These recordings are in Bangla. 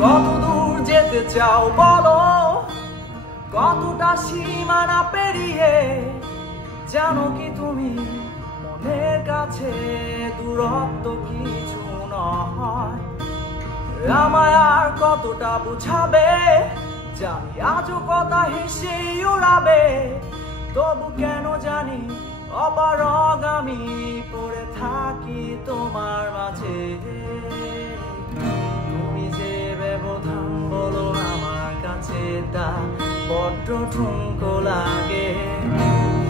কত দূর যেতে চাও বলো, কতটা সীমানা পেরিয়ে। জানো কি তুমি মনের কাছে দূরত্ব কিছু নয়। আমায় আর কতটা বুঝাবে, জানি আজও কথা হেসেই উড়াবে। তবু কেন জানি অপারগ আমি পড়ে থাকি তোমার মাঝে। তুমি যে ব্যবধান বলো আমার কাছে তা বড্ড ঠুনকো লাগে।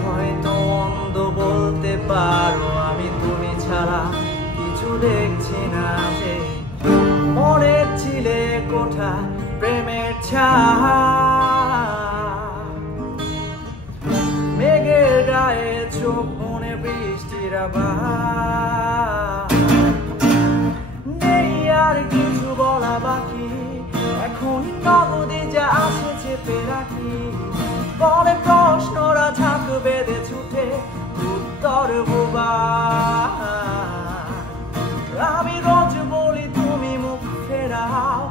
হয়তো অন্ধ বলতে পারো, আমি তুমি ছাড়া কিছু দেখছি না যে। মনের ছিলে কোঠা প্রেমের ছায়া, মেঘের গায়ে চোখ মনে বৃষ্টির আভাস। নেই আর কিছু বলা বাকি, এখন নগদে যা আসে চেপে রাখি। পরে প্রশ্নরা ঝাঁক বেঁধে ছুটে উত্তর বোবা। আমি রোজ বলি তুমি মুখ ফেরাও,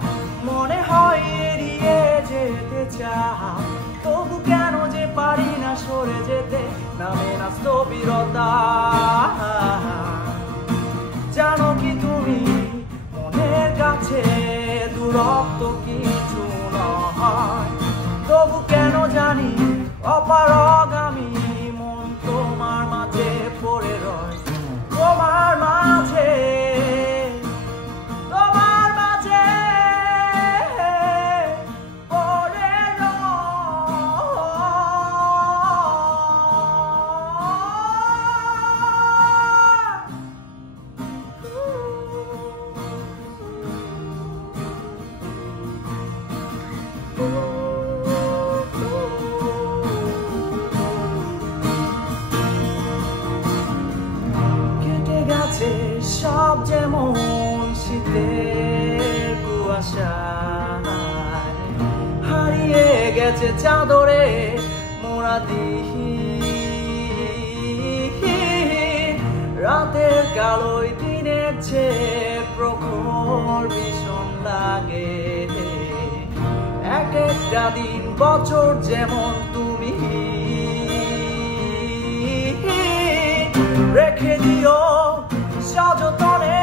মনে হয় এড়িয়ে যেতে চাও। তবু কেন যে পারি না সরে যেতে, নামে না স্থবিরতা। জানো কি তুমি মনের কাছে দূরত্ব কিছু নয়। তবু কেন জানি অপারগ আমি, মন তোমার মাঝে পড়ে রয়। তোমার মাঝে, তোমার মাঝে পড়ে সব যেমন শীতের কুয়াশায় হারিয়ে গেছে চাদরে মোরা দিহি। রাতের কালোয় দিনের চেয়ে প্রখর ভীষণ লাগে। এক একটা দিন বছর যেমন তুমি রেখে দিও সযতনে।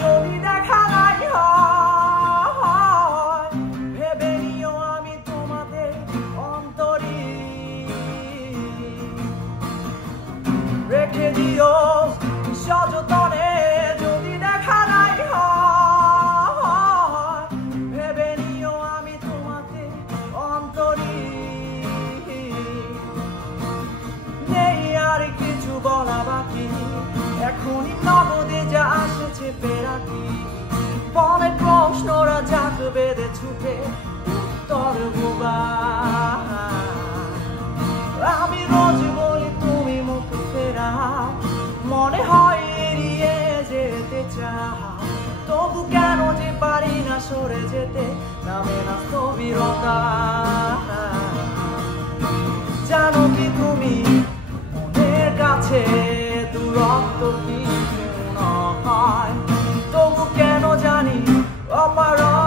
যদি দেখা নাই হয়, ভেবে নিও আমি তোমাদের অন্তরে রেখে দিও সযতনে। যদি দেখা নাই হয়, ভেবে নিও আমি তোমাদের অন্তরে। নেই আর কিছু বলা বাকি, এখনই নগদে যা আসে চেপে রাখি। পরে প্রশ্নরা ঝাঁক বেঁধে ছুটে উত্তর বোবা। আমি রোজ বলি তুমি মুখ ফেরাও, মনে হয় এড়িয়ে যেতে চাও। তবু কেন যে পারি না সরে যেতে, নামে না স্থবিরতা। জানো কি তুমি মনের কাছে দূরত্ব কিছু নয়। তবু কেন জানি অপারগ